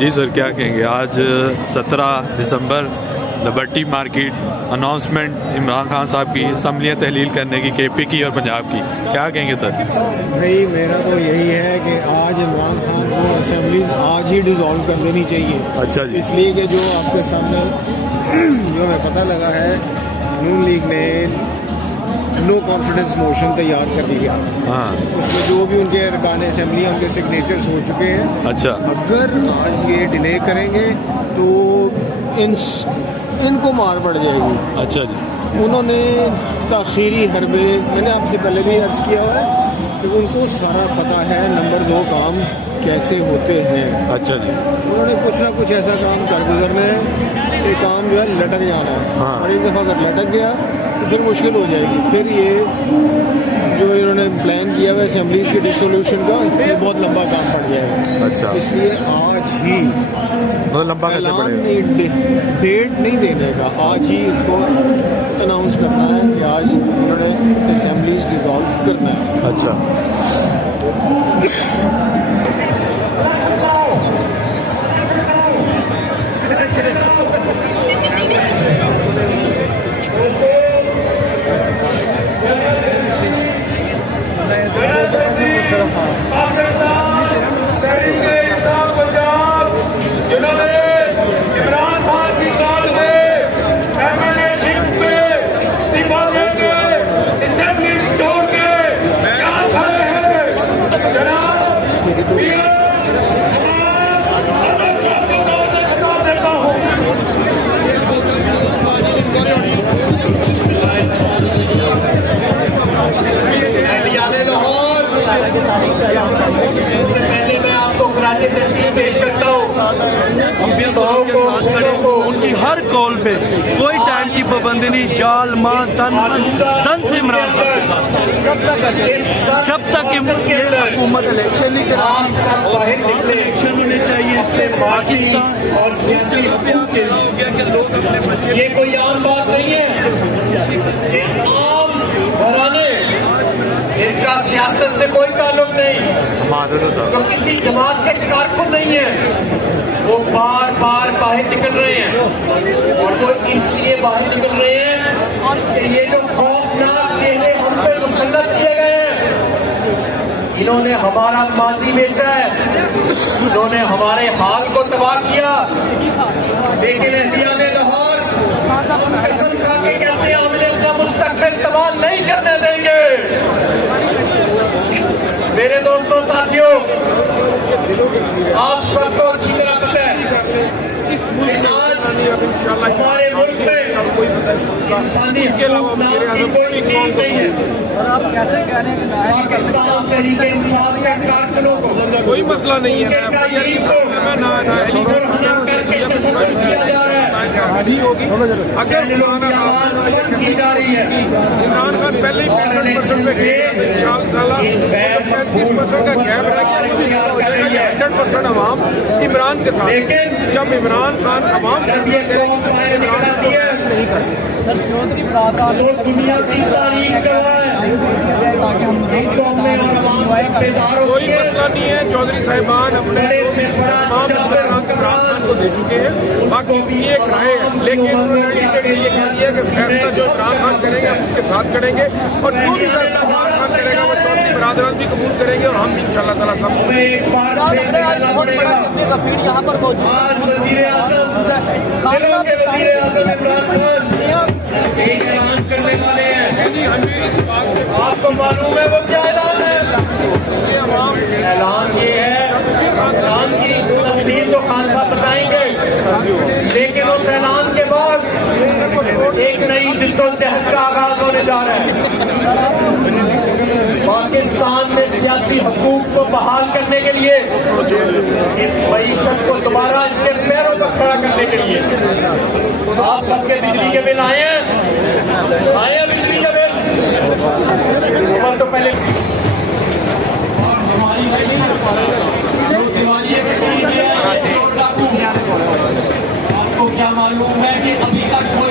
जी sir, क्या कहेंगे? आज 17 दिसंबर Liberty market, announcement Imran Khan साहब की असम्बलियाँ तहलील करने की, KP की और पंजाब की, क्या कहेंगे सर? भाई मेरा तो यही है कि आज इमरान खान को असम्बलीज आज ही डिज़ोल्व कर देनी चाहिए। अच्छा जी। इसलिए कि जो आपके सामने जो हमें पता लगा है, नून लीग ने नो कॉन्फिडेंस मोशन तैयार कर दिया। हाँ, उसमें जो भी उनके अरकान असेंबली उनके सिग्नेचर्स हो चुके हैं। अच्छा। अगर आज ये डिले करेंगे तो इनको मार पड़ जाएगी। अच्छा जी। उन्होंने ताख़ीरी हरबे, मैंने आपसे पहले भी अर्ज़ किया हुआ है कि उनको सारा पता है नंबर 2 काम कैसे होते हैं। अच्छा जी। उन्होंने कुछ ना कुछ ऐसा काम कर गुजरना है कि काम जो है लटक जाना है। हाँ। और एक दफ़ा अगर लटक गया तो फिर मुश्किल हो जाएगी। फिर ये जो इन्होंने प्लान किया हुआ असेंबलीज के डिसोल्यूशन का, ये बहुत लंबा काम पड़ जाएगा। अच्छा, इसलिए आज ही बहुत लंबा कैसे ऐलान पड़ेगा? नहीं, डेट नहीं देने का, आज ही इनको अनाउंस करना है कि आज उन्होंने असेंबलीज डिसॉल्व करना है। अच्छा। पहले मैं आपको कराची तहसील पेश करता हूँ। हम बिल्कुल उनके साथ खड़े हैं। उनकी हर कॉल पे कोई टाइम की पाबंदी नहीं, जाल माँ तन से इमरान खान के साथ जब तक ये हुकूमत इलेक्शन नहीं कराती, इलेक्शन होने चाहिए। पाकिस्तान और सियासी हो गया कि लोग अपने बच्चे, ये कोई आम बात नहीं है। ये आम घराने, इनका सियासत से कोई ताल्लुक नहीं, तो किसी जमात के कारकुन नहीं है। वो बार बार बाहर निकल रहे हैं और वो इसलिए बाहर निकल रहे हैं कि ये जो खौफनाक चेहरे हम पे मुसल्लत किए गए हैं, इन्होंने हमारा माजी बेचा है, इन्होंने हमारे हाल को तबाह किया। लेकिन एहतियात लाहौर कसम खा के कहते हैं हमने अपना मुस्तकबिल तबाह नहीं करने देंगे। मेरे दोस्तों साथियों, आप सबको अच्छी तरह पता है आज हमारे मुल्क में इंसानी हकूक़ नाम की कोई चीज नहीं है। आप कैसे कह रहे हैं? पाकिस्तान तहरीक इंसाफ के कारकुनों को, कोई मसला नहीं है। किया जा रहा है, अगर की जा रही है। इमरान खान पहले ही 65% पे गए, 35% का गैप रह गया, 100% अवाम इमरान के साथ। लेकिन जब इमरान खान अवाम जब ये कौम बाहर निकल आती है नहीं कर सकते। तो दुनिया की तारीख गवाह है। इन कौमें और अवाम जब बेदार कोई होती है, मसला नहीं है। चौधरी साहिबान अपने तमाम इमरान खान को दे चुके हैं, बाकी ये एक राय है। लेकिन उन्होंने ये कह दिया कि फैसला जो इमरान खान करेंगे हम उसके साथ करेंगे, और जो भी फैसला इमरान खान करेगा वो चौधरी बरादरान भी कबूल करेंगे और हम भी इंशाल्लाह ताला सब। हमें एक बार फिर निकलना पड़ेगा। आज वजीर आजम, दिलों के वजीर आजम इमरान खान एक ऐलान करने वाले हैं। आपको मालूम है वो क्या ऐलान है? ऐलान ये है, ऐलान की तफसील तो खान साहब बताएंगे, लेकिन उस ऐलान के बाद एक नई जिद्दोजहद का आगाज होने जा रहा है। पाकिस्तान में सियासी हकूक को बहाल करने के लिए, इस मईशत को दोबारा इसके पैरों पर खड़ा करने के लिए आप सबके बिजली के बिल आए हैं बिजली के बिल तो पहले जो दिवालिये के करीब आपको क्या मालूम है कि अभी तक कोई